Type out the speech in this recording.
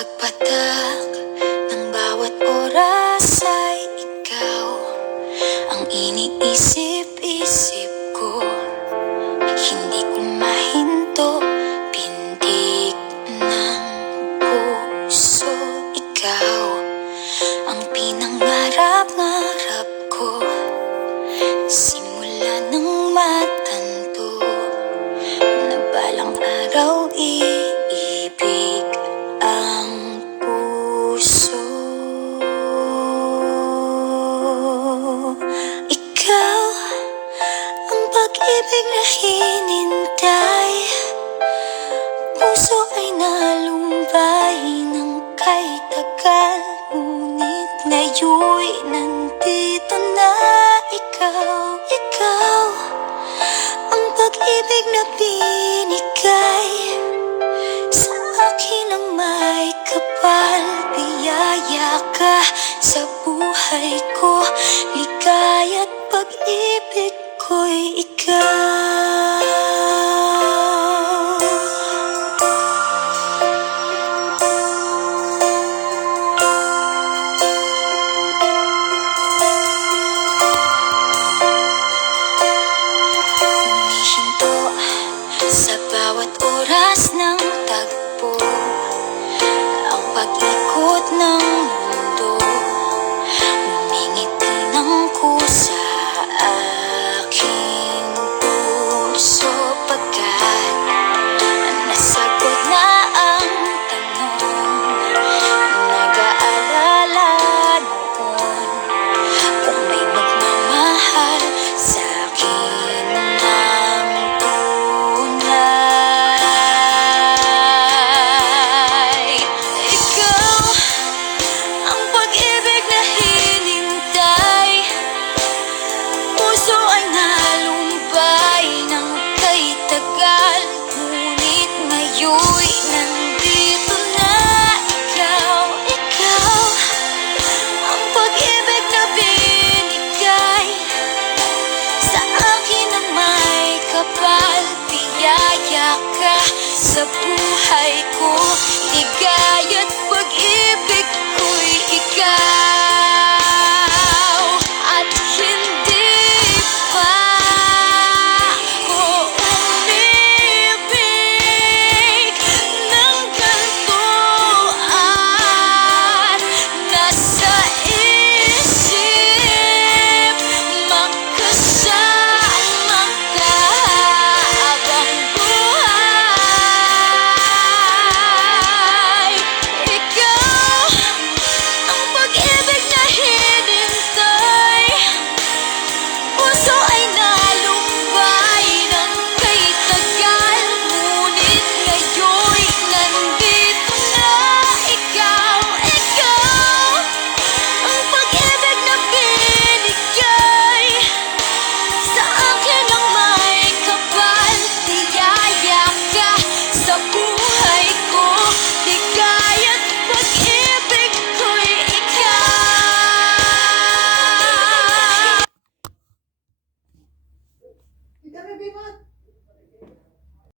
pagpatak ng bawat oras ay ikaw ang iniisip-isip ko. Hindi ko mahinto, pintig ng puso. Ikaw ang pinangarap-ngarap ko, simula nang matanto na balang araw iibig ang puso. Ikaw ang pag-ibig na hinintay, puso ay nalumbay ng kay tagal, ngunit ngayon'y nandito na ikaw. Ikaw ang pag-ibig na binigay sa akin ang may kapal. Biyaya ka sa buhay ko, ligaya't pag-ibig ko'y ikaw. Humihinto sa bawat oras ng tagpo, ang pag-ikot ng mundo, ngumingiti ng kusa aking puso. Pagkat nasagot na ang tanong, nag-aalala noon kung may magmamahal sa'kin ng tunay. Ikaw ang pag-ibig na hinintay, puso ay nalumbay ng kay tagal, ngunit ngayon'y nandito na ikaw. Ikaw ang pag-ibig na binigay sa akin ang may kapal. Biyaya ka sa buhay ko,